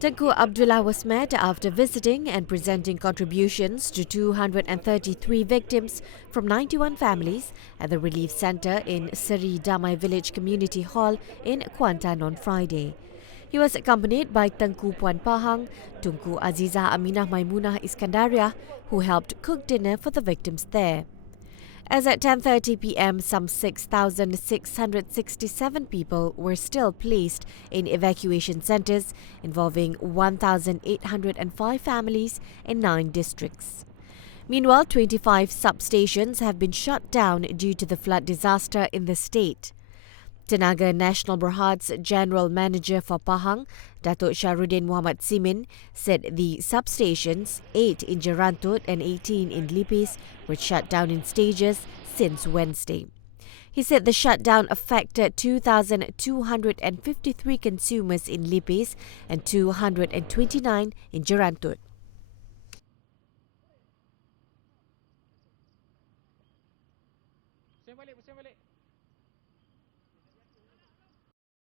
Tengku Abdullah was met after visiting and presenting contributions to 233 victims from 91 families at the relief centre in Seri Damai Village Community Hall in Kuantan on Friday. He was accompanied by Tengku Puan Pahang, Tunku Azizah Aminah Maimunah Iskandaria, who helped cook dinner for the victims there. As at 10:30 p.m., some 6,667 people were still placed in evacuation centres involving 1,805 families in 9 districts. Meanwhile, 25 substations have been shut down due to the flood disaster in the state. Tenaga Nasional Berhad's General Manager for Pahang, Datuk Shahrudin Muhammad Simin, said the substations, 8 in Jerantut and 18 in Lipis, were shut down in stages since Wednesday. He said the shutdown affected 2,253 consumers in Lipis and 229 in Jerantut.